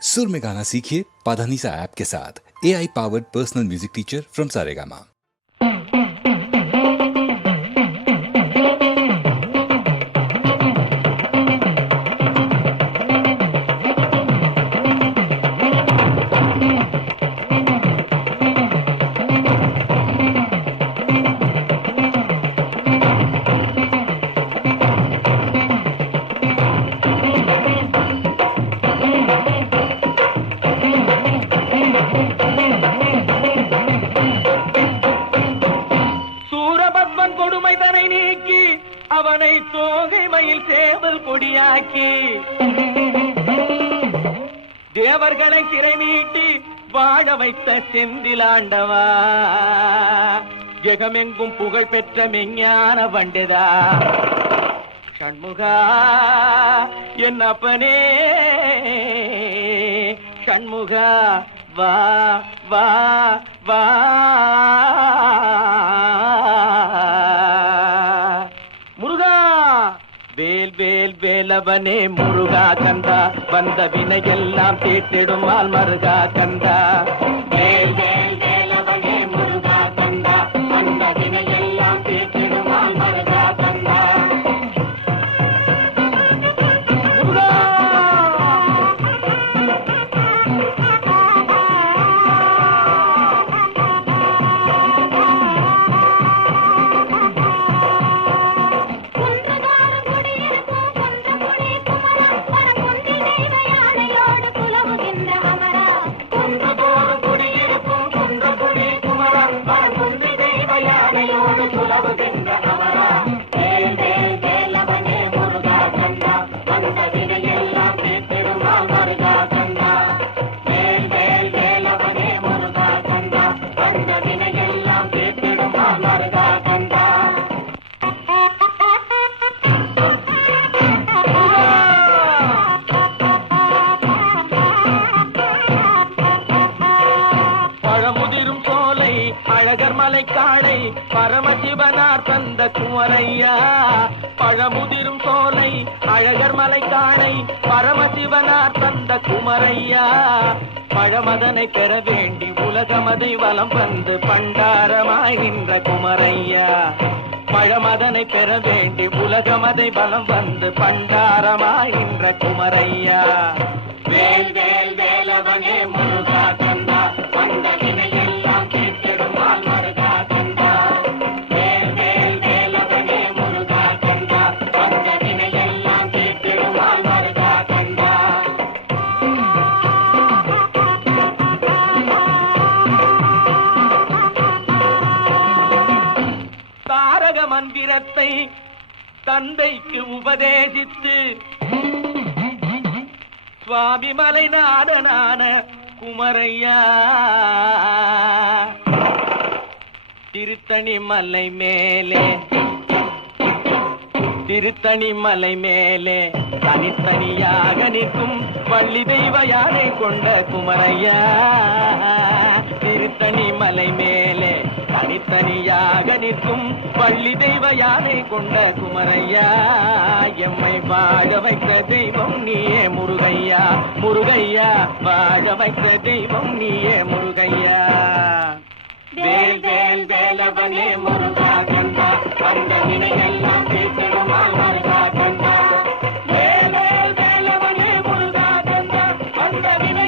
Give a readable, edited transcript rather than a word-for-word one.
सुर में गाना सीखिए पाधानीसा ऐप के साथ। AI powered personal music teacher from Saregama. அவனை தோகை மயில் சேவல் கொடியாக்கி தேவர்களை சிறை மீட்டி வாழ வைத்த செந்திலாண்டவா, ஜெகமெங்கும் புகழ் பெற்ற மெஞ்ஞான பண்டிதா ஷண்முகா என் அப்பனே ஷண்முகா வா வா வா. வேல் வேல் வேலவனே முருகா கந்தா, வந்த வினையெல்லாம் தீர்த்திடுமால் மருகா கந்தா. வேல் வேல் வேலவனே முருகா கந்தா, வந்த வினையெல்லாம் தீர்த்திடுமால் மருகா கந்தா. அழகர் மலை காளை பரமசிவனார் தந்த குமரையா, பழமுதிரும் சோலை அழகர் மலை காளை பரமசிவனார் தந்த குமரையா. பழமதனை பெற வேண்டி உலகமதை வலம் வந்து பண்டாரமாய் நின்ற குமரையா. பழமதனை பெற வேண்டி உலகமதை வலம் வந்து பண்டாரமாய் நின்ற குமரையா. வேல் வேல் வேலவனே முருகா கந்தா, வந்த வினையெல்லாம் தீர்த்திடுமால் மருகா கந்தா. வேல் வேல் வேலவனே முருகா கந்தா, வந்த வினையெல்லாம் தீர்த்திடுமால் மருகா கந்தா. தாரக மந்திரத்தை தந்தைக்கு உபதேசித்து சுவாமி மலை நாடனான குமரையா, திருத்தணி மலை மேலே திருத்தணி மலை மேலே தனித்தனியாக நிற்கும் வள்ளி தெய்வ யானை கொண்ட குமரையா. திருத்தணி மலை மேலே தனித்தனியாக நிற்கும் வள்ளி தெய்வ யானை கொண்ட குமரையா. எம்மை வாழ வைத்த தெய்வம் நீயே முருகையா, முருகையா வாழ வைத்த தெய்வம் நீயே முருகையா. வேல் வேல் வேலவனே முருகா கந்தா, வந்த வினையெல்லாம் தீர்த்திடுமால் மருகா கந்தா. வேல் வேல் வேலவனே முருகா கந்தா, வந்த வினை